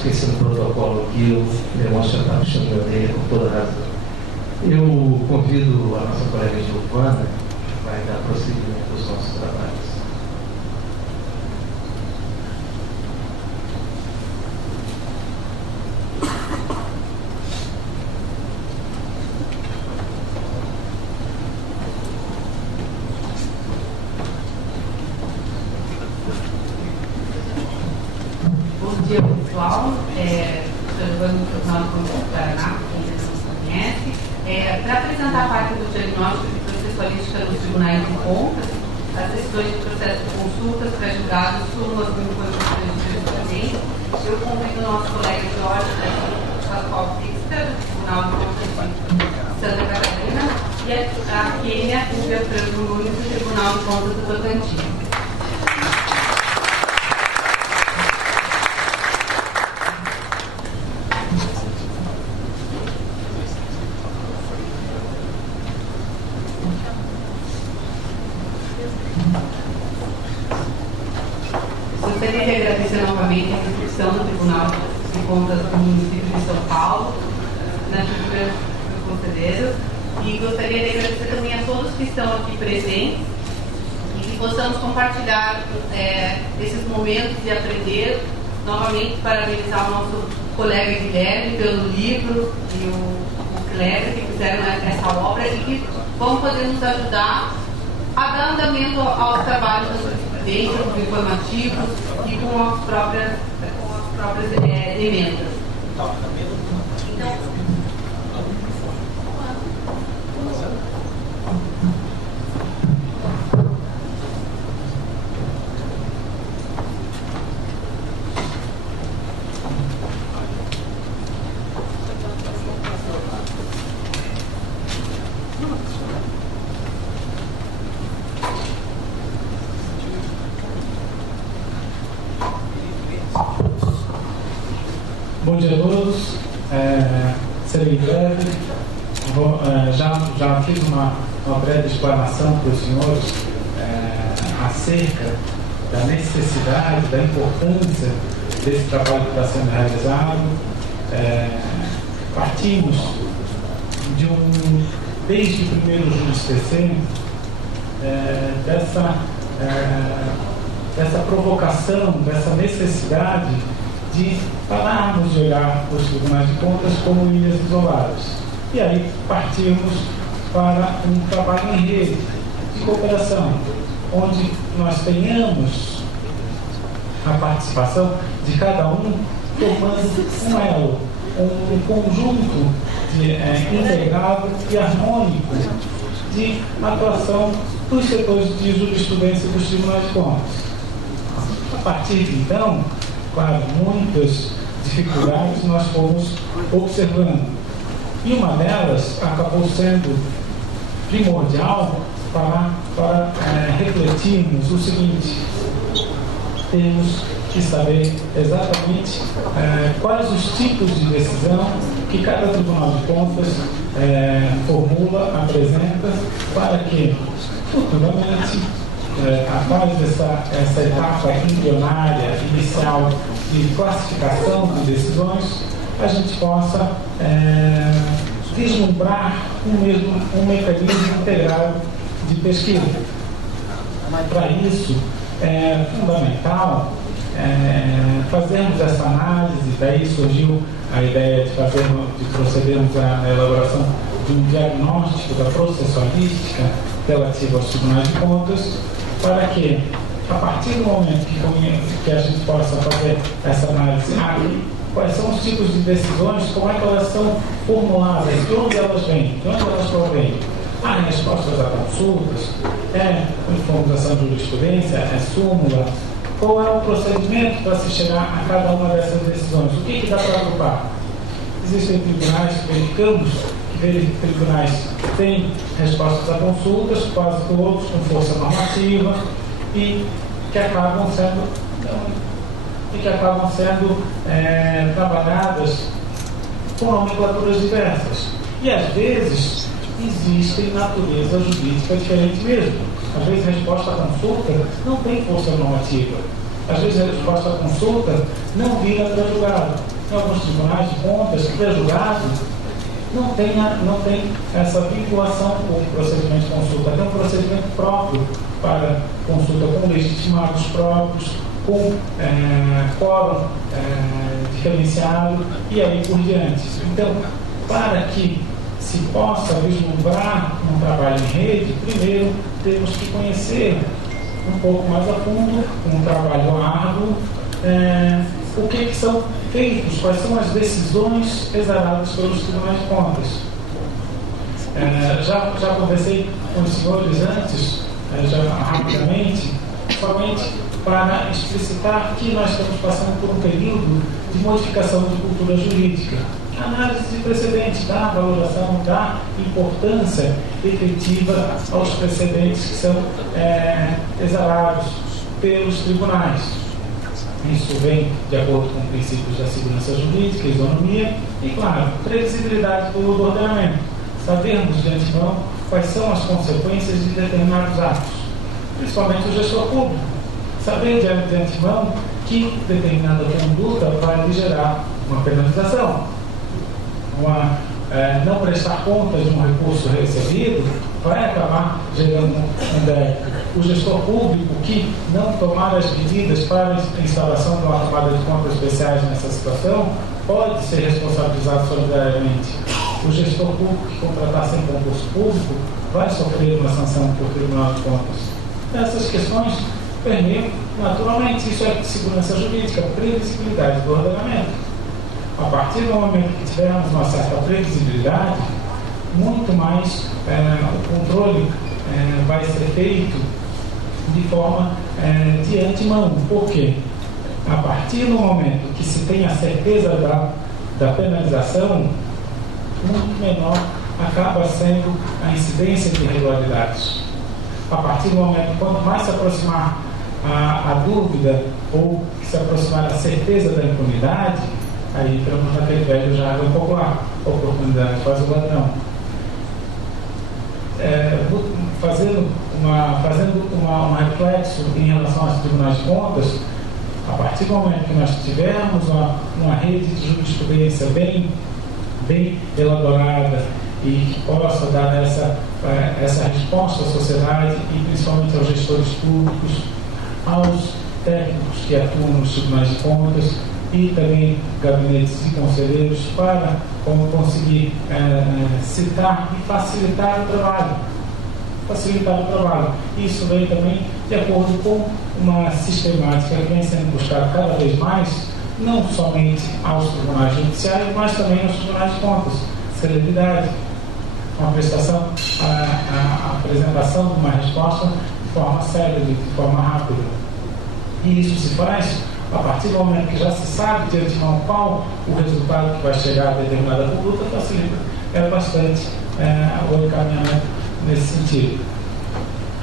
esqueci no protocolo que eu demonstro estar puxando meu orelha com toda razão. Eu convido a nossa colega Giovana, que vai dar prosseguimento aos nossos trabalhos. Bom dia, pessoal. Sou Giovana do Tribunal de Contas do Paraná, quem ainda não conhece. Para apresentar a parte do diagnóstico de processualística nos tribunais de contas, as decisões de processo de consultas, pré-julgados, súmulas de informações de jurisprudência, eu convido o nosso colega Jorge Chaskovska, do Tribunal de Contas de Santa Catarina, e a Kênia Beltrano Nunes, do Tribunal de Contas do Tocantins. Gostaria de agradecer novamente a recepção do Tribunal de Contas do município de São Paulo, na figura do conselheiro, e gostaria de agradecer também a todos que estão aqui presentes e que possamos compartilhar esses momentos de aprender. Novamente, parabenizar o nosso colega Guilherme pelo livro e o Cléber que fizeram essa obra e que vão poder nos ajudar a dar andamento aos trabalhos da jurisprudência, dos informativos e com as próprias emendas. Então, bom dia a todos. Serei breve. Já fiz uma breve explanação para os senhores acerca da necessidade, da importância desse trabalho que está sendo realizado. Partimos desde o primeiro jurisprudência dessa provocação, dessa necessidade de pararmos de olhar os tribunais de contas como ilhas isoladas. E aí partimos para um trabalho em rede de cooperação, onde nós tenhamos a participação de cada um formando um elo, um conjunto integrado e harmônico de atuação dos setores de jurisprudência dos tribunais de contas. A partir de então, claro, muitas dificuldades nós fomos observando. E uma delas acabou sendo primordial para refletirmos o seguinte: temos que saber exatamente quais os tipos de decisão que cada Tribunal de Contas formula, apresenta, para que futuramente, após essa etapa embrionária inicial de classificação de decisões, a gente possa vislumbrar um mecanismo integrado de pesquisa. Mas para isso é fundamental fazermos essa análise. Daí surgiu a ideia de procedermos à elaboração de um diagnóstico da processualística relativa aos tribunais de contas, para que, a partir do momento que a gente possa fazer essa análise, quais são os tipos de decisões, como é que elas são formuladas, de onde elas vêm, de onde elas provêm. Respostas a consultas, uniformização de jurisprudência, súmula. Qual é o procedimento para se chegar a cada uma dessas decisões? O que dá para agrupar? Existem tribunais que verificamos, tribunais têm respostas a consultas, quase todos com força normativa, e que acabam sendo trabalhadas com nomenclaturas diversas. E às vezes existem natureza jurídica diferente mesmo. Às vezes a resposta à consulta não tem força normativa. Às vezes a resposta à consulta não vira pré-julgado. Em alguns tribunais de contas, o pré-julgado não tem essa vinculação com o procedimento de consulta. Tem um procedimento próprio para consulta, com legitimados próprios, com quórum diferenciado e aí por diante. Então, para que se possa vislumbrar um trabalho em rede, primeiro temos que conhecer um pouco mais a fundo, um trabalho árduo, o que são feitos, quais são as decisões exaradas pelos tribunais de contas. Já conversei com os senhores antes, já rapidamente, somente para explicitar que nós estamos passando por um período de modificação de cultura jurídica. Análise de precedentes, da valoração da importância efetiva aos precedentes que são exarados pelos tribunais. Isso vem de acordo com princípios da segurança jurídica, isonomia e, claro, previsibilidade do ordenamento. Sabermos de antemão quais são as consequências de determinados atos, principalmente o gestor público. Saber de antemão que determinada conduta vai lhe gerar uma penalização. Não prestar conta de um recurso recebido vai acabar gerando um débito. O gestor público que não tomar as medidas para a instalação de uma tomada de contas especiais nessa situação pode ser responsabilizado solidariamente. O gestor público que contratar sem concurso público vai sofrer uma sanção por Tribunal de Contas. Essas questões permeiam naturalmente, isso é segurança jurídica, previsibilidade do ordenamento. A partir do momento que tivermos uma certa previsibilidade, muito mais o controle vai ser feito de forma de antemão. Por quê? A partir do momento que se tem a certeza da penalização, muito menor acaba sendo a incidência de irregularidades. A partir do momento, quanto mais se aproximar a dúvida ou se aproximar a certeza da impunidade, aí entramos naquele velho jargão popular, oportunidade faz o ladrão. Fazendo um reflexo em relação aos tribunais de contas, a partir do momento que nós tivermos uma rede de jurisprudência bem elaborada e que possa dar essa resposta à sociedade e principalmente aos gestores públicos, aos técnicos que atuam nos tribunais de contas e também gabinetes e conselheiros para conseguir citar e facilitar o trabalho. Isso vem também de acordo com uma sistemática que vem sendo buscada cada vez mais, não somente aos tribunais judiciais, mas também aos tribunais de contas. Celeridade, uma prestação, a apresentação de uma resposta de forma célere, de forma rápida. E isso se faz a partir do momento que já se sabe de antemão qual o resultado que vai chegar a determinada conduta, facilita bastante o encaminhamento nesse sentido.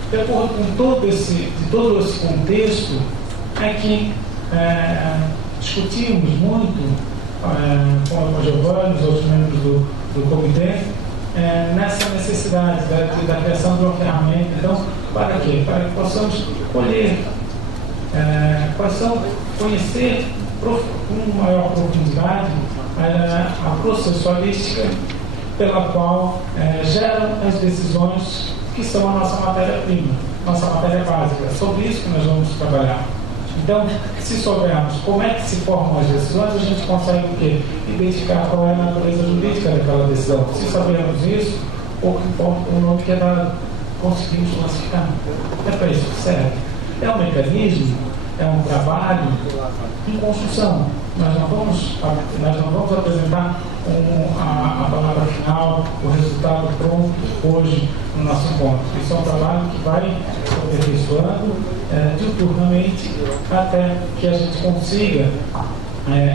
De acordo com todo esse contexto, é que discutimos muito com o Giovanni e os outros membros do comitê nessa necessidade da criação de uma ferramenta. Então, para quê? Para que possamos colher, conhecer com maior profundidade a processualística pela qual geram as decisões que são a nossa matéria-prima, nossa matéria básica. É sobre isso que nós vamos trabalhar. Então, se soubermos como é que se formam as decisões, a gente consegue o quê? Identificar qual é a natureza jurídica daquela decisão. Se sabermos isso, pouco importa o nome que é dado, conseguimos classificar. É para isso que serve. É um mecanismo, é um trabalho em construção. Nós não vamos apresentar a palavra final, o resultado pronto hoje no nosso encontro. Isso é um trabalho que vai aperfeiçoando diuturnamente até que a gente consiga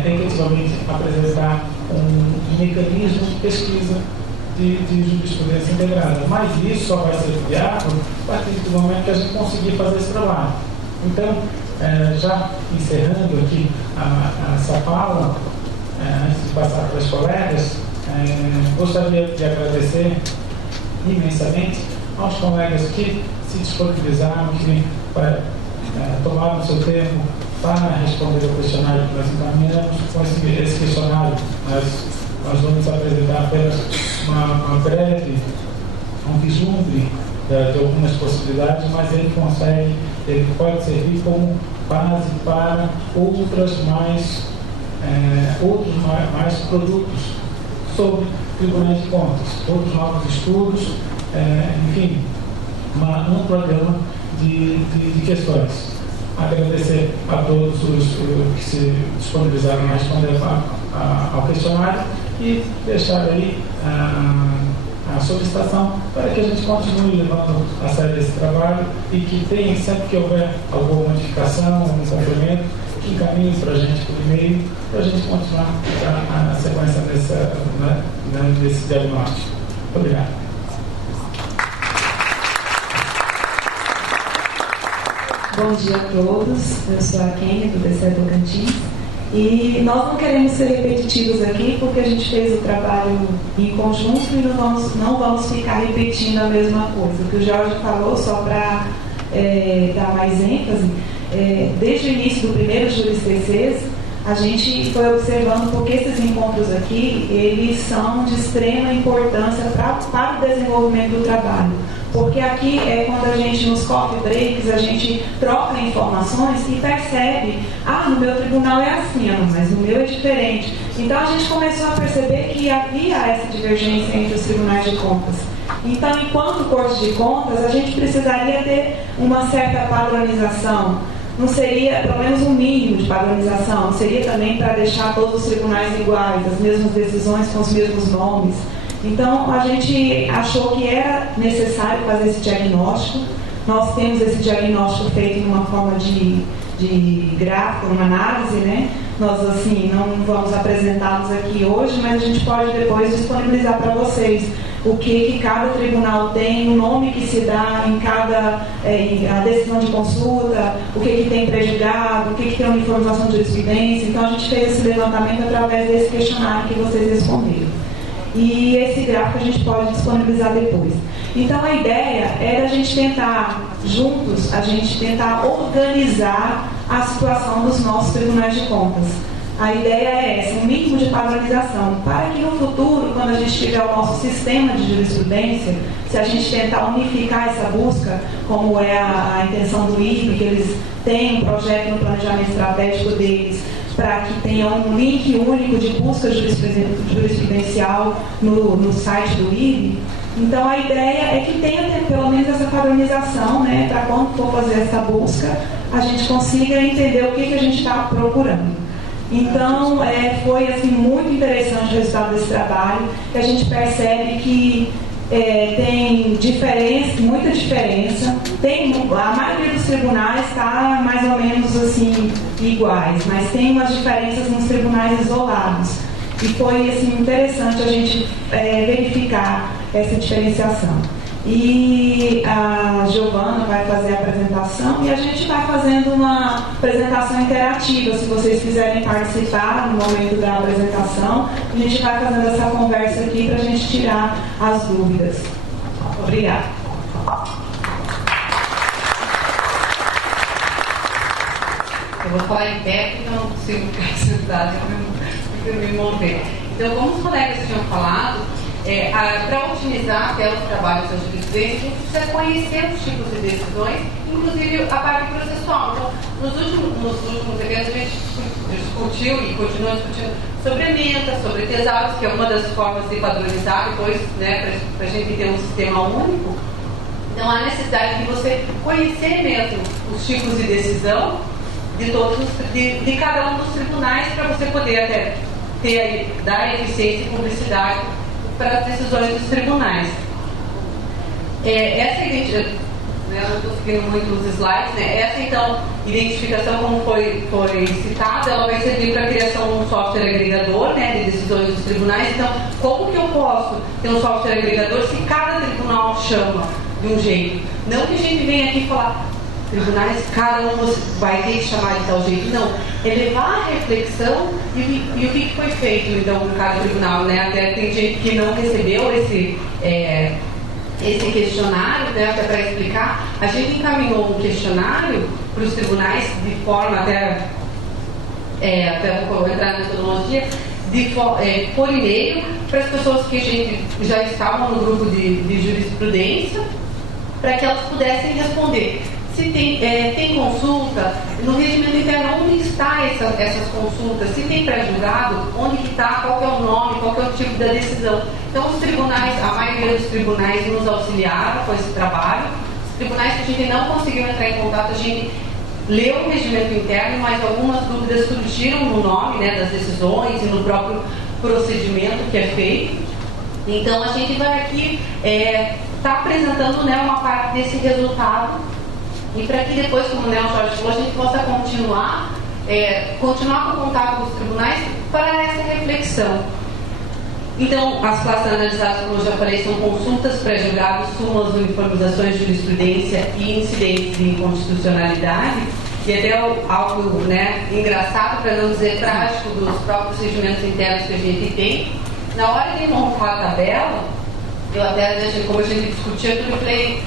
efetivamente apresentar um mecanismo de pesquisa de jurisprudência integrada. Mas isso só vai ser viável a partir do momento que a gente conseguir fazer esse trabalho. Então, já encerrando aqui essa fala, antes de passar para os colegas, gostaria de agradecer imensamente aos colegas que se disponibilizaram, que tomaram o seu tempo para responder ao questionário que nós encaminhamos. Com esse questionário, nós vamos apresentar apenas uma breve, um vislumbre de algumas possibilidades, mas ele pode servir como base para outros mais produtos sobre tribunais de contas, outros novos estudos, enfim, um programa de questões. Agradecer a todos os que se disponibilizaram a responder ao questionário e deixar aí a solicitação para que a gente continue levando a sério esse trabalho e que tenha, sempre que houver alguma modificação, algum complemento, que encaminhe para a gente por e-mail, para a gente continuar a sequência desse diagnóstico. Muito obrigado. Bom dia a todos, eu sou a Kênia, do DCE Tocantins, e nós não queremos ser repetitivos aqui porque a gente fez o trabalho em conjunto e não vamos ficar repetindo a mesma coisa. O que o Jorge falou, só para dar mais ênfase, desde o início do primeiro Juris TCs, a gente foi observando porque esses encontros aqui, eles são de extrema importância para o desenvolvimento do trabalho. Porque aqui é quando a gente, nos coffee breaks, a gente troca informações e percebe, no meu tribunal é assim, mas no meu é diferente. Então a gente começou a perceber que havia essa divergência entre os tribunais de contas. Então, enquanto corte de contas, a gente precisaria ter uma certa padronização. Não seria, pelo menos, um mínimo de padronização. Seria também para deixar todos os tribunais iguais, as mesmas decisões com os mesmos nomes. Então, a gente achou que era necessário fazer esse diagnóstico. Nós temos esse diagnóstico feito em uma forma de gráfico, uma análise, né? Nós, assim, não vamos apresentá-los aqui hoje, mas a gente pode depois disponibilizar para vocês o que cada tribunal tem, o nome que se dá em cada a decisão de consulta, o que tem prejudicado, o que tem uniformização de jurisprudência. Então, a gente fez esse levantamento através desse questionário que vocês responderam. E esse gráfico a gente pode disponibilizar depois. Então, a ideia era a gente tentar, juntos, a gente tentar organizar a situação dos nossos tribunais de contas. A ideia é essa, um mínimo de padronização, para que no futuro, quando a gente tiver o nosso sistema de jurisprudência, se a gente tentar unificar essa busca, como é a intenção do IRB, que eles têm um projeto no planejamento estratégico deles, para que tenha um link único de busca jurisprudencial no site do IRB. Então, a ideia é que tenha pelo menos essa padronização, né, para quando for fazer essa busca, a gente consiga entender o que a gente está procurando. Então, foi assim, muito interessante o resultado desse trabalho, que a gente percebe que tem muita diferença. A maioria dos tribunais está mais ou menos assim, iguais, mas tem umas diferenças nos tribunais isolados. E foi assim, interessante a gente verificar essa diferenciação. E a Giovana vai fazer a apresentação e a gente vai fazendo uma apresentação interativa. Se vocês quiserem participar no momento da apresentação, a gente vai fazendo essa conversa aqui para a gente tirar as dúvidas. Obrigada. Eu vou falar em pé porque eu não consigo ficar sentada e me mover. Então, como os colegas tinham falado, para otimizar até o trabalho dos jurisprudência, a gente precisa conhecer os tipos de decisões, inclusive a parte processual. Então, nos últimos eventos, a gente discutiu e continua discutindo sobre ementa, sobre tesauros, que é uma das formas de padronizar depois, né, para a gente ter um sistema único. Então, há necessidade de você conhecer mesmo os tipos de decisão de cada um dos tribunais, para você poder até dar eficiência e publicidade para as decisões dos tribunais. Essa identificação, né, eu não estou seguindo muito os slides, né? Essa, então, identificação, como foi citada, ela vai servir para a criação de um software agregador, né, de decisões dos tribunais. Então, como que eu posso ter um software agregador se cada tribunal chama de um jeito? Não que a gente venha aqui falar, tribunais, cada um vai ter que chamar de tal jeito. Não, é levar a reflexão e o que foi feito, então, por cada tribunal, né? Até tem gente que não recebeu esse questionário, né, até para explicar. A gente encaminhou um questionário para os tribunais, de forma até vou entrar na metodologia, por e-mail, para as pessoas que a gente já estavam no grupo de jurisprudência, para que elas pudessem responder. Se tem consulta, no regimento interno, onde está essas consultas? Se tem pré-julgado, onde que está, qual que é o nome, qual que é o tipo da decisão. Então, os tribunais, a maioria dos tribunais nos auxiliaram com esse trabalho. Os tribunais que a gente não conseguiu entrar em contato, a gente leu o regimento interno, mas algumas dúvidas surgiram no nome, né, das decisões e no próprio procedimento que é feito. Então, a gente vai aqui tá apresentando, né, uma parte desse resultado, e para que depois, como o Jorge falou, a gente possa continuar com o contato com os tribunais para essa reflexão. Então, as classes analisadas, como eu já falei, são consultas, pré-julgados, súmulas, uniformizações, jurisprudência e incidentes de inconstitucionalidade. E até algo, né, engraçado, para não dizer trágico, dos próprios regimentos internos que a gente tem. Na hora de montar a tabela, eu até, como a gente discutia, eu falei,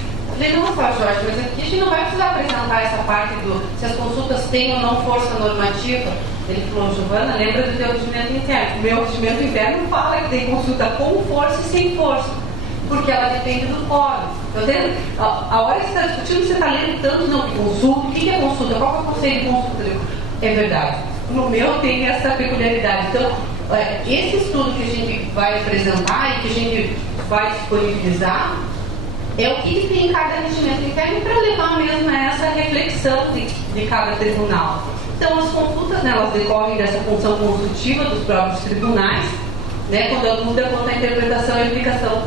nossa, Jorge, mas aqui a gente não vai precisar apresentar essa parte se as consultas têm ou não força normativa. Ele falou, Giovana, lembra do teu regimento interno. O meu regimento interno fala que tem consulta com força e sem força, porque ela depende do fórum. A hora que você está discutindo, você está lendo tanto não de consulta. O que é consulta? Qual é o conceito de consulta? É verdade. No meu tem essa peculiaridade. Então, esse estudo que a gente vai apresentar e que a gente vai disponibilizar é o que tem em cada regimento interno para levar mesmo a essa reflexão de cada tribunal. Então, as consultas, né, elas decorrem dessa função consultiva dos próprios tribunais, né, quando a dúvida quanto à interpretação e aplicação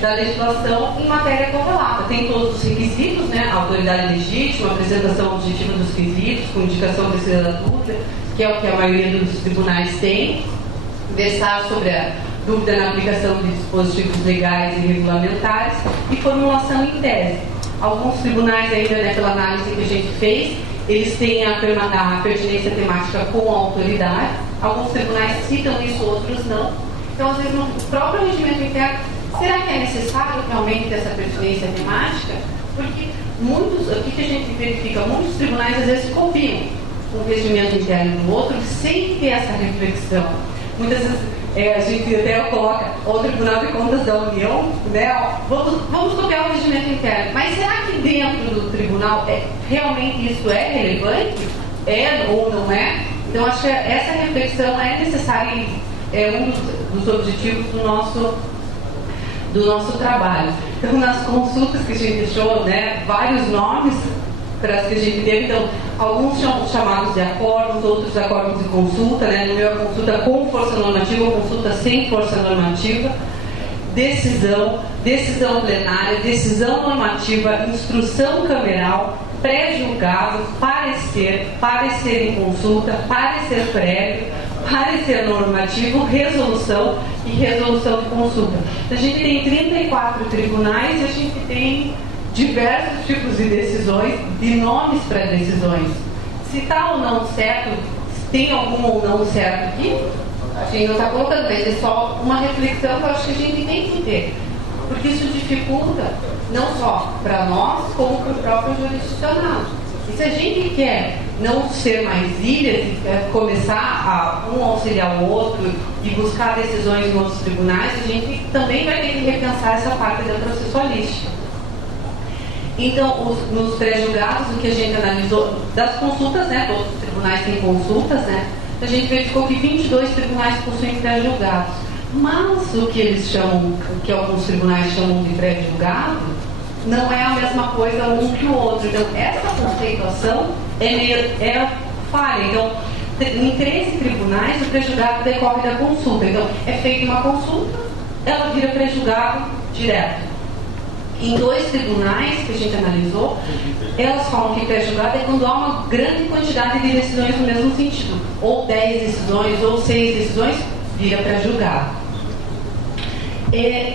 da legislação em matéria correlata. Tem todos os requisitos, né, a autoridade legítima, apresentação objetiva dos quesitos, com indicação precisa da dúvida, que é o que a maioria dos tribunais tem, versar sobre a dúvida na aplicação de dispositivos legais e regulamentares e formulação em tese. Alguns tribunais ainda, né, pela análise que a gente fez, eles têm a pertinência temática com a autoridade. Alguns tribunais citam isso, outros não. Então, às vezes, no próprio regimento interno, será que é necessário realmente ter essa pertinência temática? Porque o que a gente verifica? Muitos tribunais, às vezes, copiam um regimento interno do outro sem ter essa reflexão. Muitas vezes, a gente até coloca o Tribunal de Contas da União, né? Vamos copiar o regimento interno. Mas será que dentro do tribunal realmente isso é relevante? É ou não é? Então, acho que essa reflexão é necessária e é um dos objetivos do nosso trabalho. Então, nas consultas que a gente deixou, né, vários nomes para as que a gente teve, então, alguns são chamados de acordos, outros de acordos de consulta, né? No meu é consulta com força normativa, consulta sem força normativa, decisão plenária, decisão normativa, instrução cameral, pré-julgado, parecer em consulta, parecer prévio, parecer normativo, resolução e resolução de consulta. A gente tem 34 tribunais e a gente tem diversos tipos de decisões, de nomes para decisões. Se está ou não certo, se tem algum ou não certo aqui, a gente não está colocando, mas é só uma reflexão que eu acho que a gente tem que ter. Porque isso dificulta, não só para nós, como para o próprio jurisdicional. E se a gente quer não ser mais ilhas e começar a um auxiliar o outro e buscar decisões nos tribunais, a gente também vai ter que repensar essa parte da processualística. Então, nos pré-julgados, o que a gente analisou das consultas, né, todos os tribunais têm consultas, né, a gente verificou que 22 tribunais possuem pré-julgados. Mas o que eles chamam, o que alguns tribunais chamam de pré-julgado, não é a mesma coisa um que o outro. Então, essa conceituação é falha. Então, em 13 tribunais, o pré-julgado decorre da consulta. Então, é feita uma consulta, ela vira pré-julgado direto. Em 2 tribunais que a gente analisou, elas falam que pré-julgado é quando há uma grande quantidade de decisões no mesmo sentido. Ou 10 decisões, ou 6 decisões, vira pré-julgado.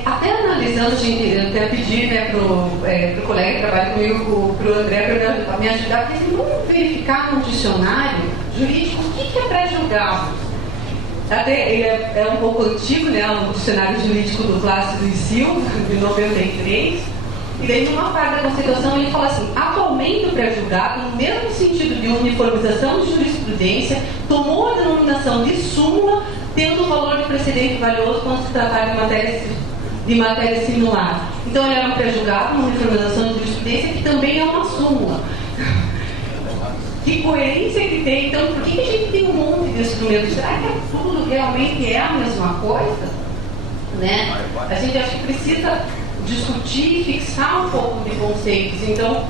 Até analisando, a gente até pedi, né, pro colega que trabalha comigo, pro André, para me ajudar, porque assim, vamos verificar no dicionário jurídico o que é pré-julgado. Até ele é um pouco antigo, né, o dicionário jurídico do Clássico e Silva, de 93, E daí, numa parte da conceituação, ele fala assim: atualmente o pré-julgado, no mesmo sentido de uniformização de jurisprudência, tomou a denominação de súmula, tendo o valor de precedente valioso quando se tratar de matéria similar. Então, ele é um pré-julgado, uma uniformização de jurisprudência, que também é uma súmula. Que coerência que tem? Então, por que a gente tem um monte de instrumentos? Será que tudo realmente é a mesma coisa? Né? A gente acha que precisa discutir e fixar um pouco de conceitos. Então,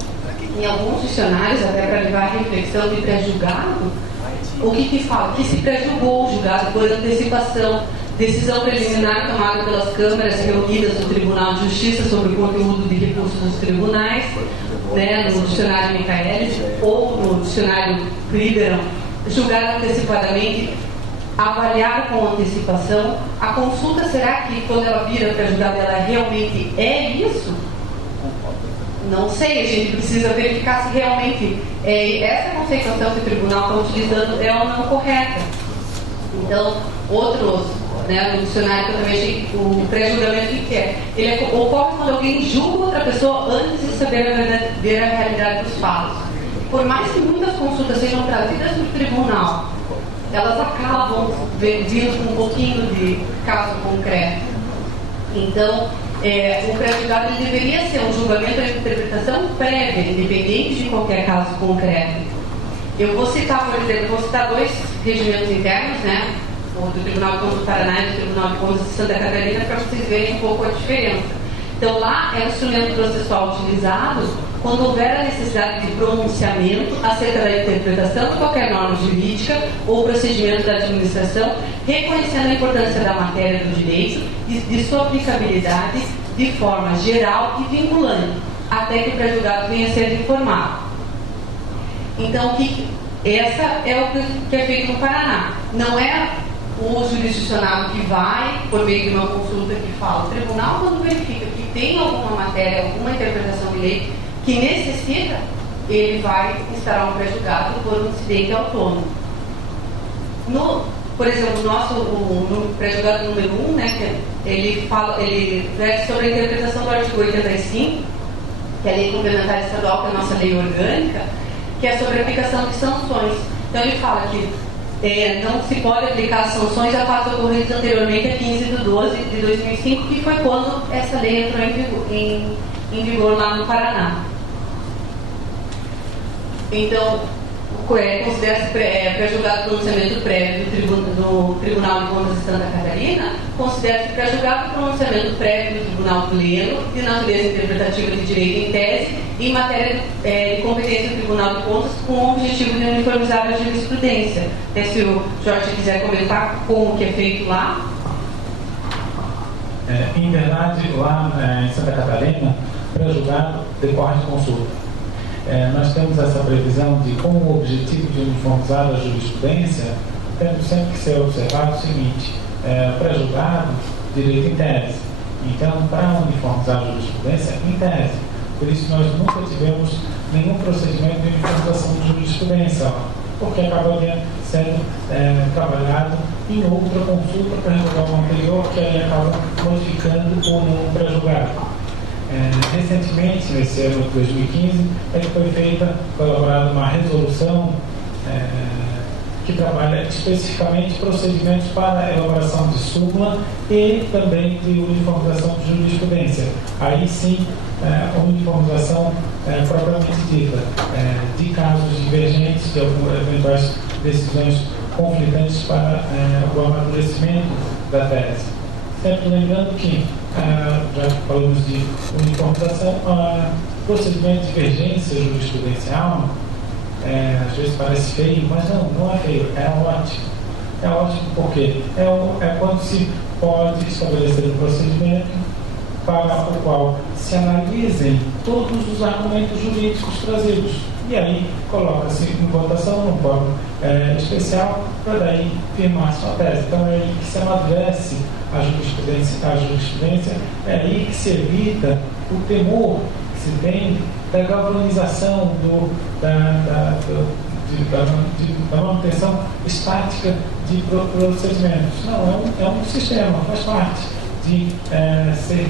em alguns dicionários, até para levar a reflexão de pré-julgado, o que fala? Que se pré-julgou o julgado por antecipação, decisão preliminar tomada pelas câmaras reunidas no Tribunal de Justiça sobre o conteúdo de recursos dos tribunais, né, no dicionário Michaelis, ou no dicionário Krieger, julgar antecipadamente, avaliar com antecipação. A consulta, será que quando ela vira para julgar, ela realmente é isso? Não sei, a gente precisa verificar se realmente essa conceituação que o tribunal está utilizando é ou não correta. Então, outros, né, no dicionário que eu também achei, o pré-julgamento, o que é? Ele ocorre quando alguém julga outra pessoa antes de saber a verdadeira realidade dos fatos. Por mais que muitas consultas sejam trazidas para o tribunal, elas acabam vindo com um pouquinho de caso concreto. Então, o pré-julgado deveria ser um julgamento de interpretação prévia, independente de qualquer caso concreto. Eu vou citar, por exemplo, dois regimentos internos, né? O do Tribunal de Contas do Paraná e do Tribunal de Contas de Santa Catarina, para vocês verem um pouco a diferença. Então, lá é o instrumento processual utilizado quando houver a necessidade de pronunciamento acerca da interpretação de qualquer norma jurídica ou procedimento da administração, reconhecendo a importância da matéria do direito e de sua aplicabilidade de forma geral e vinculante, até que o pré-julgado venha a ser informado. Então, essa é o que é feito no Paraná. Não é o jurisdicionado que vai, por meio de uma consulta, que fala. O tribunal, quando verifica que tem alguma matéria, alguma interpretação de lei que necessita, ele vai instaurar um pré-julgado por um incidente autônomo. Por exemplo, no pré-julgado número 1, né, ele verte sobre a interpretação do artigo 85, que é a lei complementar estadual, que é a nossa lei orgânica, que é sobre a aplicação de sanções. Então, ele fala que não se pode aplicar sanções a fatos ocorridos anteriormente a 15/12/2005, que foi quando essa lei entrou em vigor lá no Paraná. Então, considera-se pré-julgado pronunciamento prévio do Tribunal de Contas de Santa Catarina, considera-se pré-julgado pronunciamento prévio do Tribunal Pleno de natureza interpretativa de direito em tese em matéria de competência do Tribunal de Contas, com o objetivo de uniformizar a jurisprudência. Até se o Jorge quiser comentar como que é feito lá. Em verdade, lá em Santa Catarina, pré-julgado decorre de consulta. Nós temos essa previsão de, com o objetivo de uniformizar a jurisprudência, temos sempre que ser observado o seguinte: pré-julgado, direito em tese. Então, para uniformizar a jurisprudência, em tese. Por isso, nós nunca tivemos nenhum procedimento de uniformização de jurisprudência, porque acabaria sendo trabalhado em outra consulta para resolver uma anterior, que aí acaba modificando como pré-julgado. Recentemente, nesse ano de 2015, foi elaborada uma resolução que trabalha especificamente procedimentos para a elaboração de súmula e também de uniformização de jurisprudência. Aí sim, a uniformização propriamente dita, de casos divergentes, de eventuais decisões conflitantes para o amadurecimento da tese. Sempre lembrando que, já que falamos de uniformização, procedimento de divergência jurisprudencial, às vezes parece feio, mas não é feio, é ótimo. É ótimo porque é quando se pode estabelecer um procedimento para o qual se analisem todos os argumentos jurídicos trazidos. E aí coloca-se em votação num fórum especial para daí firmar sua tese. Então é aí que se amadurece a jurisprudência, é aí que se evita o temor que se tem da galvanização, da manutenção estática de procedimentos. Não, é um sistema, faz parte de ser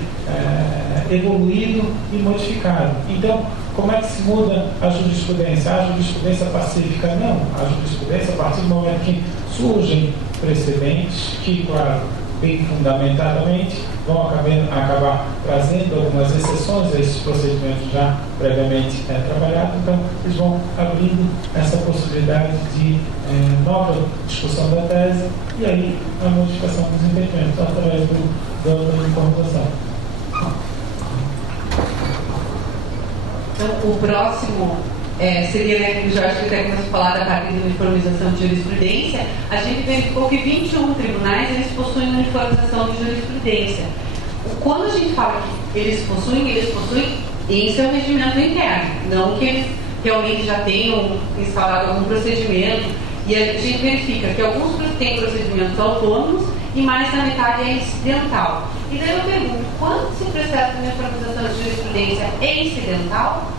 evoluído e modificado. Então, como é que se muda a jurisprudência? A jurisprudência pacífica? Não. A jurisprudência, a partir do momento que surgem precedentes que, claro, bem fundamentadamente, vão acabar trazendo algumas exceções a esses procedimentos já previamente trabalhados. Então, eles vão abrindo essa possibilidade de nova discussão da tese e aí a modificação dos entendimentos através da informação. Então, o próximo seria, né, que o Jorge até começou a falar da parte de uniformização de jurisprudência. A gente verificou que 21 tribunais eles possuem uniformização de jurisprudência. Quando a gente fala que eles possuem em seu regimento interno, não que eles realmente já tenham instalado algum procedimento. E a gente verifica que alguns têm procedimentos autônomos e mais da metade é incidental. E daí eu pergunto, quando se processa de uniformização de jurisprudência é incidental,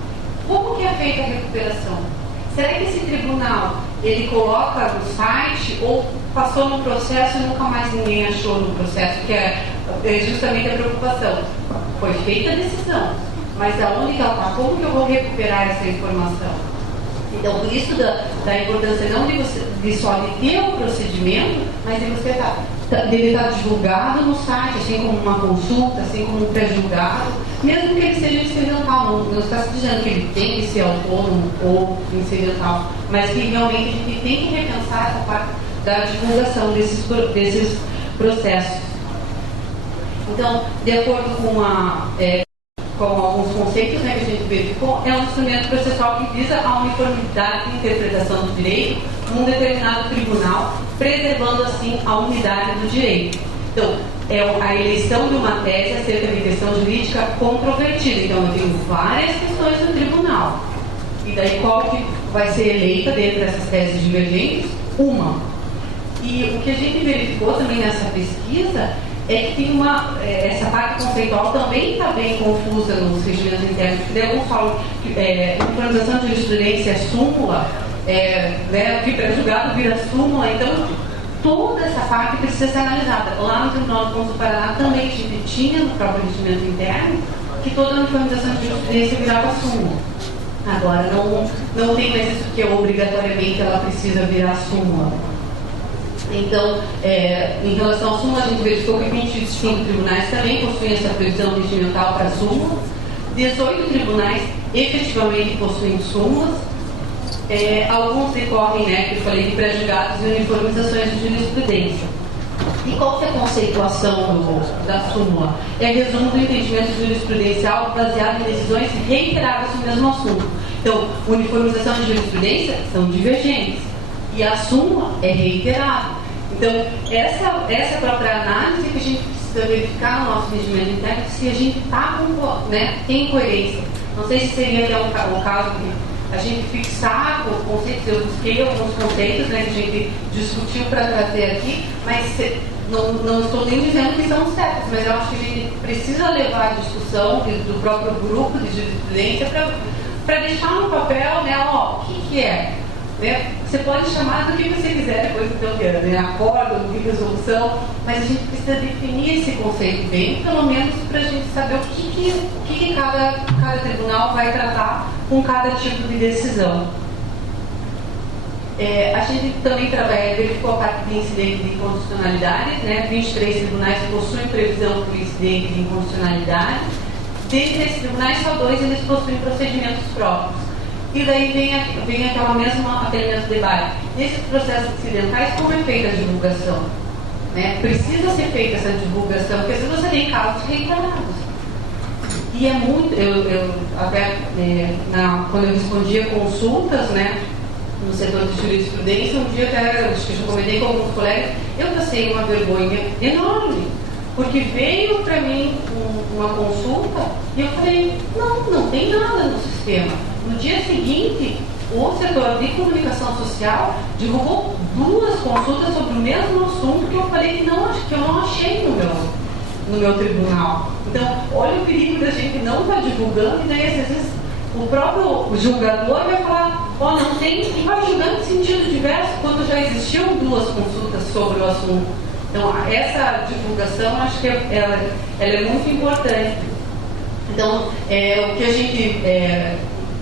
como que é feita a recuperação? Será que esse tribunal, ele coloca no site ou passou no processo e nunca mais ninguém achou no processo, que é justamente a preocupação? Foi feita a decisão, mas aonde que ela está? Como que eu vou recuperar essa informação? Então, por isso da importância não de só de ter o procedimento, mas de você deve estar divulgado no site, assim como uma consulta, assim como um pré-julgado, mesmo que ele seja incidental. Não está se dizendo que ele tem que ser autônomo ou incidental, mas que realmente a gente tem que repensar essa parte da divulgação desses processos. Então, de acordo com alguns conceitos, né, que a gente verificou, é um instrumento processual que visa a uniformidade de interpretação do direito num determinado tribunal, preservando assim a unidade do direito. Então, é a eleição de uma tese acerca de questão jurídica controvertida. Então, eu tenho várias questões no tribunal. E daí, qual que vai ser eleita dentro dessas teses divergentes? Uma. E o que a gente verificou também nessa pesquisa é que tem essa parte conceitual também está bem confusa nos regimentos internos, porque alguns falam que uniformização de jurisprudência é súmula, o que pré-julgado vira súmula, então toda essa parte precisa ser analisada. Lá no Tribunal de Contas do Paraná também a gente tinha no próprio regimento interno que toda a uniformização de jurisprudência virava súmula. Agora não tem mais isso que obrigatoriamente ela precisa virar súmula. Então, em relação à súmula, a gente verificou que 25 tribunais também possuem essa previsão regimental para súmula, 18 tribunais efetivamente possuem súmulas, alguns decorrem, né, que eu falei, de pré-julgados e uniformizações de jurisprudência. E qual que é a conceituação da súmula? É resumo do entendimento jurisprudencial baseado em decisões reiteradas no mesmo assunto. Então, uniformização de jurisprudência são divergentes. E a súmula é reiterada. Então, essa própria análise que a gente precisa verificar no nosso regimento interno, se a gente tem coerência. Não sei se seria até o caso de a gente fixar os conceitos. Eu busquei alguns conceitos, né, que a gente discutiu para trazer aqui, mas não estou nem dizendo que são certos, mas eu acho que a gente precisa levar a discussão do próprio grupo de jurisprudência para deixar no papel, né, o que é. Você pode chamar do que você quiser depois do teu acordo, de resolução, mas a gente precisa definir esse conceito bem, pelo menos para a gente saber o que cada tribunal vai tratar com cada tipo de decisão. A gente também verificou a parte de incidente de inconstitucionalidade, né? 23 tribunais possuem previsão por incidente de inconstitucionalidade. Dentre esses tribunais, só 2 eles possuem procedimentos próprios. E daí vem aquele mesmo debate. Nesses processos acidentais, como é feita a divulgação? Precisa ser feita essa divulgação, porque se você tem casos reiterados. E é muito. Quando eu respondia consultas, né, no setor de jurisprudência, um dia acho que eu comentei com alguns colegas, eu passei uma vergonha enorme. Porque veio para mim uma consulta e eu falei, não tem nada no sistema. No dia seguinte, o setor de comunicação social divulgou 2 consultas sobre o mesmo assunto que eu falei que eu não achei no meu tribunal. Então, olha o perigo da gente não estar divulgando, e daí às vezes o próprio julgador vai falar, não tem, e vai julgando em sentido diverso, quando já existiam 2 consultas sobre o assunto. Então, essa divulgação, acho que ela é muito importante. Então, o que a gente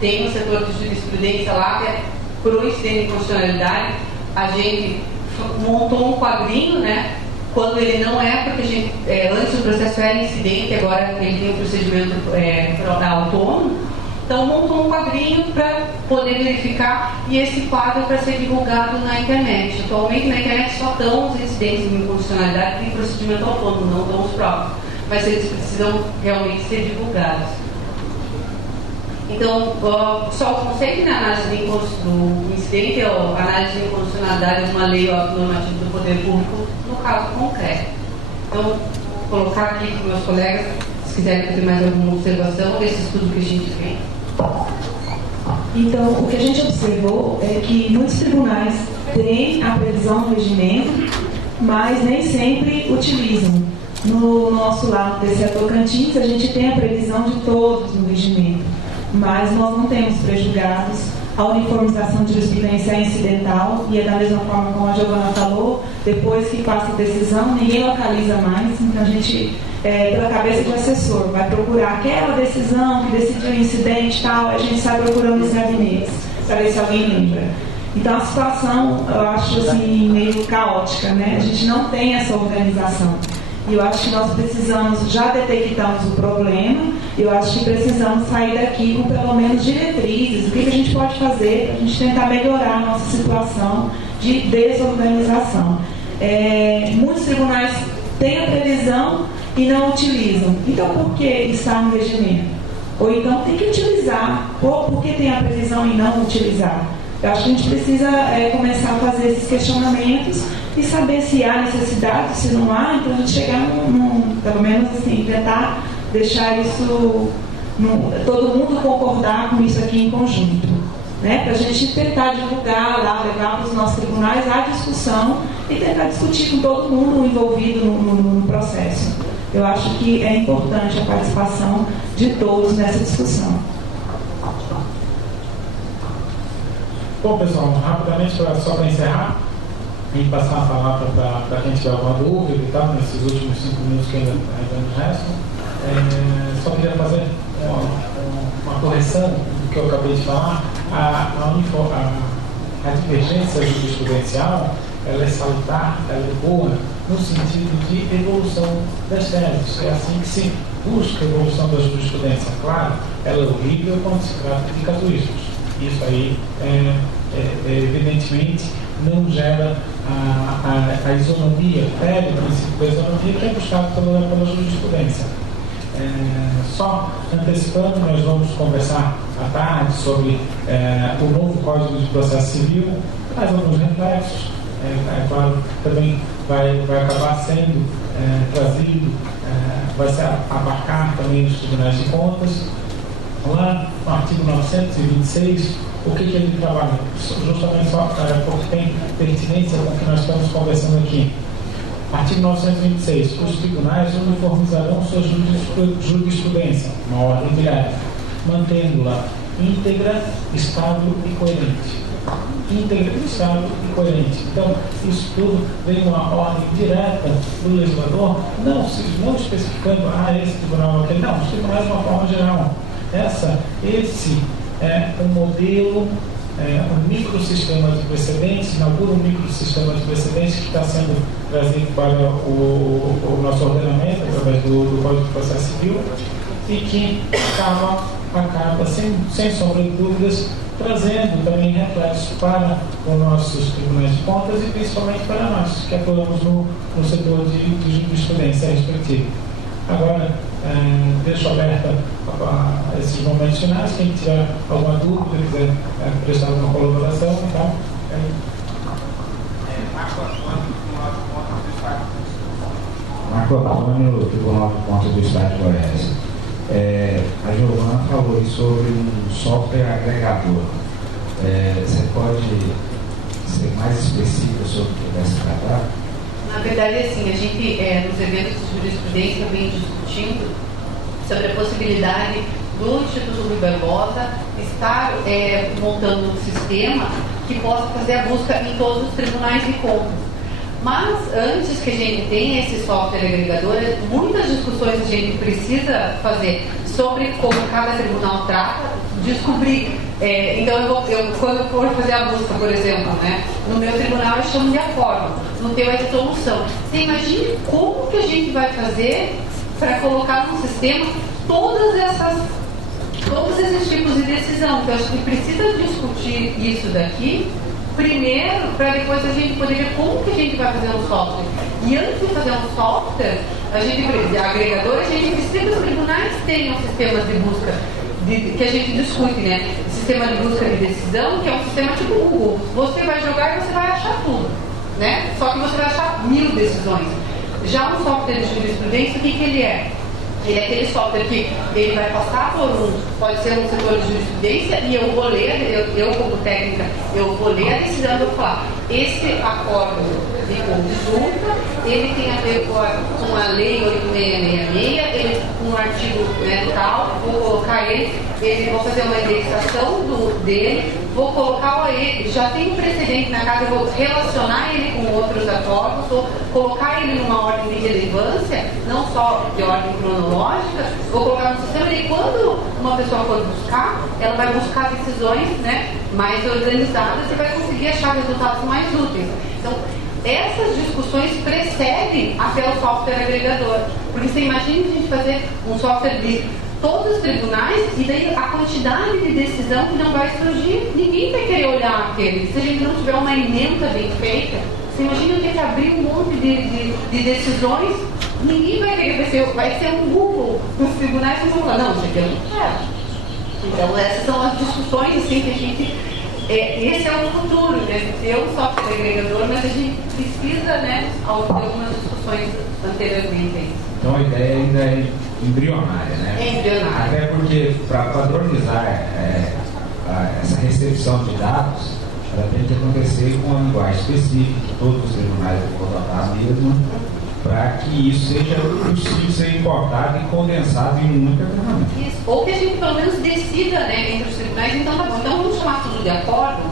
tem no setor de jurisprudência lá, por um incidente de constitucionalidade, a gente montou um quadrinho, né? Quando ele não é, porque a gente, antes o processo era incidente, agora ele tem um procedimento autônomo. Então, montou um quadrinho para poder verificar e esse quadro para ser divulgado na internet. Atualmente, na internet só estão os incidentes de inconstitucionalidade que tem procedimento autônomo, não estão os próprios. Mas eles precisam realmente ser divulgados. Então, só o conceito de análise do incidente ou análise de inconstitucionalidade de uma lei ou normativa do poder público no caso concreto. Então, vou colocar aqui para os meus colegas, se quiserem fazer mais alguma observação desse estudo que a gente fez. Então, o que a gente observou é que muitos tribunais têm a previsão no regimento, mas nem sempre utilizam. No nosso lado desse Tocantins, a gente tem a previsão de todos no regimento, mas nós não temos prejulgados. A uniformização de jurisprudência é incidental e é da mesma forma como a Giovana falou, depois que passa a decisão, ninguém localiza mais, então a gente, pela cabeça de assessor, vai procurar aquela decisão que decidiu o incidente e tal, a gente sai procurando os gabinetes para ver se alguém lembra. Então a situação, eu acho assim, meio caótica, né? A gente não tem essa organização. E eu acho que nós precisamos, já detectamos o problema, eu acho que precisamos sair daqui com pelo menos diretrizes, o que a gente pode fazer para a gente tentar melhorar a nossa situação de desorganização. Muitos tribunais têm a previsão e não utilizam. Então, por que está no regimento? Ou então tem que utilizar. Ou por que tem a previsão e não utilizar? Eu acho que a gente precisa começar a fazer esses questionamentos e saber se há necessidade, se não há, então a gente chegar pelo menos assim, tentar deixar isso, todo mundo concordar com isso aqui em conjunto, né? Para a gente tentar divulgar lá, levar para os nossos tribunais a discussão e tentar discutir com todo mundo envolvido no processo. Eu acho que é importante a participação de todos nessa discussão. Bom, pessoal, rapidamente, só para encerrar e passar a palavra para quem tiver alguma dúvida e tal, nesses últimos 5 minutos que ainda nos restam, só queria fazer uma correção do que eu acabei de falar. A divergência jurisprudencial, ela é salutar, ela é boa no sentido de evolução das teses. É assim que se busca a evolução da jurisprudência. Claro, ela é horrível quando se trata de casuísticos. Isso aí, evidentemente, não gera a isonomia, perde o princípio da isonomia que é buscado pela jurisprudência. Só antecipando, nós vamos conversar à tarde sobre o novo Código de Processo Civil, mais alguns reflexos. Claro, também vai acabar sendo trazido, vai se abarcar também os tribunais de contas. Lá no artigo 926, o que ele trabalha? Justamente só porque tem pertinência com o que nós estamos conversando aqui. Artigo 926. Os tribunais uniformizarão sua jurisprudência, uma ordem direta, mantendo-la íntegra, estável e coerente. Íntegra, estável e coerente. Então, isso tudo vem uma ordem direta do legislador, não especificando, esse tribunal aquele. Não, os tribunais de uma forma geral. Esse é um modelo, um microsistema de precedentes, inaugura um microsistema de precedentes que está sendo trazido para o nosso ordenamento, através do Código de Processo Civil, e que acaba sem sombra de dúvidas, trazendo também reflexos para os nossos tribunais de contas e principalmente para nós, que atuamos no setor de jurisprudência respectiva. Agora, deixo aberta a esses momentos finais. Quem tiver alguma dúvida, quiser prestar alguma colaboração, então. Marco Antônio, Tribunal de Contas do Estado de Goiás. A Giovana falou sobre um software agregador. Você pode ser mais específico sobre o que vai se tratar? Na verdade, assim, a gente, nos eventos de jurisprudência, vem discutindo sobre a possibilidade do Instituto Rui Barbosa estar montando um sistema que possa fazer a busca em todos os tribunais de contas. Mas antes que a gente tenha esse software agregador, muitas discussões a gente precisa fazer sobre como cada tribunal trata, descobrir. Então, quando eu for fazer a busca, por exemplo, né, no meu tribunal eu chamo de acordo, no teu é de solução. Você imagina como que a gente vai fazer para colocar no sistema todos esses tipos de decisão? Então, eu acho que precisa discutir isso daqui primeiro, para depois a gente poder ver como que a gente vai fazer um software. E antes de fazer um software, agregador, a gente precisa que os tribunais tenham sistemas de busca que a gente discute, né? Sistema de busca de decisão, que é um sistema tipo Google. Você vai jogar e você vai achar tudo, né? Só que você vai achar 1000 decisões. Já um software de jurisprudência, o que ele é? Ele é aquele software que ele vai passar por pode ser um setor de jurisprudência, e eu vou ler, eu como técnica, eu vou ler a decisão e vou falar, esse acordo de consulta, ele tem a ver com a lei 8666, ele com um artigo, né, tal, vou colocar ele, vou fazer uma indexação dele, vou colocar o AE, já tem um precedente na casa, eu vou relacionar ele com outros acordos, vou colocar ele numa ordem de relevância, não só de ordem cronológica, vou colocar no sistema e quando uma pessoa for buscar, ela vai buscar decisões, né, mais organizadas e vai conseguir achar resultados mais úteis. Então, essas discussões precedem até o software agregador. Porque você imagina a gente fazer um software de todos os tribunais e daí a quantidade de decisão que não vai surgir, ninguém vai querer olhar aquele. Se a gente não tiver uma ementa bem feita, você imagina eu ter que abrir um monte de decisões, ninguém vai querer, vai ser um Google. Os tribunais vão falar, não, isso aqui eu não quero. Então essas são as discussões assim, que a gente... esse é o futuro, né? Ter um software agregador, mas a gente precisa, né, ter algumas discussões anteriormente. Então a ideia ainda é embrionária, né? É embrionária. Até porque, para padronizar essa recepção de dados, ela tem que acontecer com uma linguagem específica, que todos os tribunais vão adotar mesmo, para que isso seja possível ser importado e condensado em uma única ferramenta. Isso. Ou que a gente pelo menos decida, né, entre os tribunais, então tá bom, então vamos chamar tudo de acordo,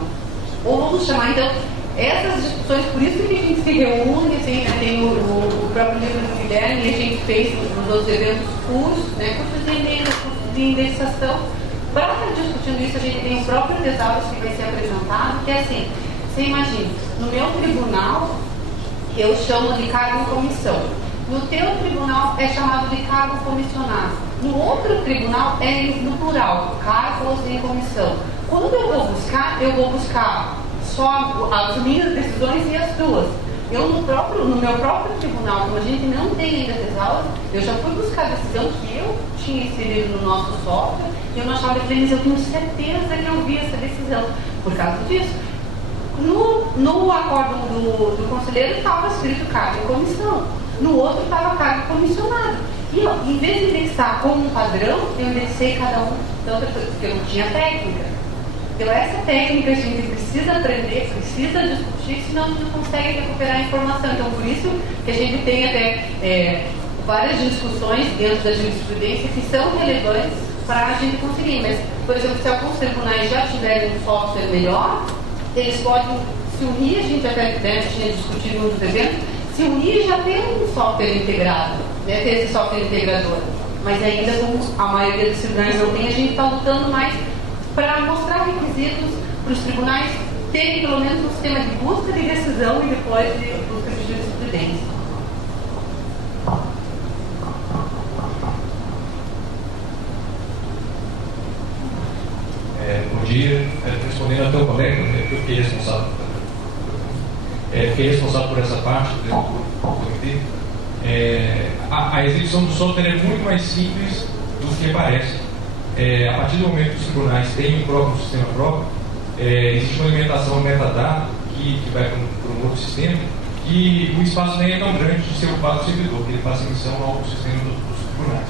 ou vamos chamar, então, essas discussões, por isso que a gente se reúne, assim, né, tem o próprio livro do Guilherme, e a gente fez nos outros eventos cursos, né, cursos de emenda, cursos de indexação. Para estar discutindo isso, a gente tem o próprio tesauro que vai ser apresentado, que é assim, você imagina, no meu tribunal, eu chamo de cargo comissão. No teu tribunal é chamado de cargo comissionado. No outro tribunal é no plural, cargos em comissão. Quando eu vou buscar só as minhas decisões e as tuas. No meu próprio tribunal, como a gente não tem ainda tesauro, eu já fui buscar a decisão que eu tinha inserido no nosso software e eu não achava que eu tenho certeza que eu vi essa decisão por causa disso. No acordo do conselheiro estava escrito cargo e comissão, no outro estava cargo comissionado. E em vez de indexar como um padrão, eu indexei cada um, tanto porque eu não tinha técnica. Então essa técnica a gente precisa aprender, precisa discutir, senão a gente não consegue recuperar a informação. Então por isso que a gente tem até várias discussões dentro da jurisprudência que são relevantes para a gente conseguir. Mas, por exemplo, se alguns tribunais já tiverem um software melhor, eles podem se unir, a gente até tinha discutido nos eventos, se unir e já ter um software integrado, né, ter esse software integrador. Mas ainda como a maioria dos tribunais não tem, a gente está lutando mais para mostrar requisitos para os tribunais terem pelo menos um sistema de busca de decisão e depois de busca de jurisprudência. Bom dia. Respondendo ao teu colega, eu fiquei responsável por essa parte do comitê. A execução do software é muito mais simples do que parece. A partir do momento que os tribunais têm um sistema próprio, existe uma alimentação metadata que vai para um outro sistema, e o espaço nem é tão grande de ser ocupado pelo servidor, porque ele faz emissão ao sistema dos tribunais.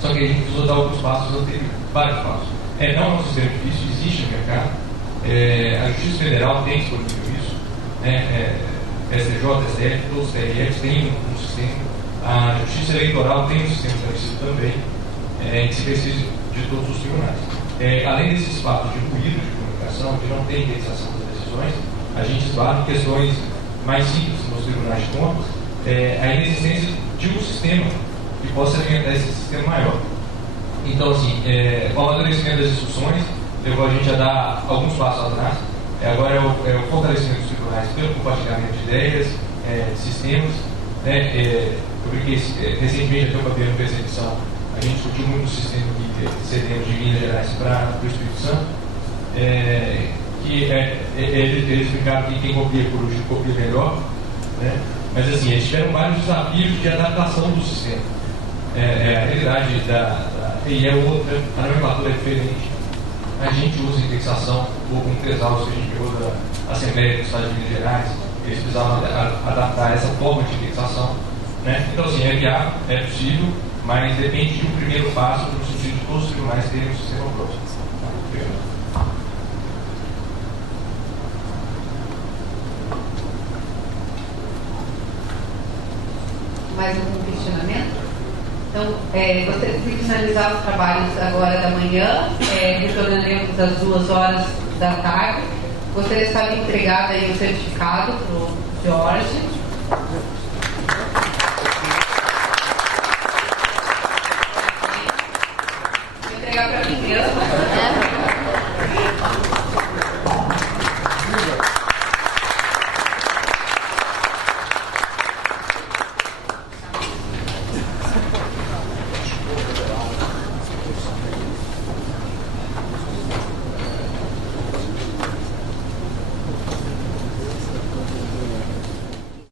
Só que a gente precisa dar alguns passos anteriores, vários passos. Não é um sistema difícil, existe no mercado. A Justiça Federal tem disponível isso, né? STJ, STF, todos os TRFs têm um sistema. A Justiça Eleitoral tem um sistema parecido também, que se precisa de todos os tribunais. Além desse espaço de ruído de comunicação, de não ter indexação das decisões, a gente esbarra em questões mais simples nos tribunais de contas é a inexistência de um sistema que possa alimentar esse sistema maior. Então, assim, com o amadurecimento das discussões, levou a gente a dar alguns passos atrás. Agora é o fortalecimento dos tribunais pelo compartilhamento de ideias, de sistemas. Eu brinquei recentemente, até o cabelo de percepção, a gente discutiu muito o sistema que cedemos de Minas Gerais para o Espírito Santo, eles explicaram que quem copia por hoje copia melhor, né? Mas assim, eles tiveram vários desafios de adaptação do sistema. A realidade e é outra, a nomenclatura é diferente. A gente usa indexação ou com 3 aulas que a gente pegou da Assembleia do Estado de Minas Gerais, eles precisavam adaptar essa forma de indexação, né? Então, assim, é viável, é possível, mas depende de um primeiro passo no sentido de todos os tribunais terem um sistema próprio. Obrigado. Mais algum questionamento? Então, gostaria de finalizar os trabalhos agora da manhã, retornaremos às 2h da tarde. Gostaria de estar entregado aí o certificado para o Jorge.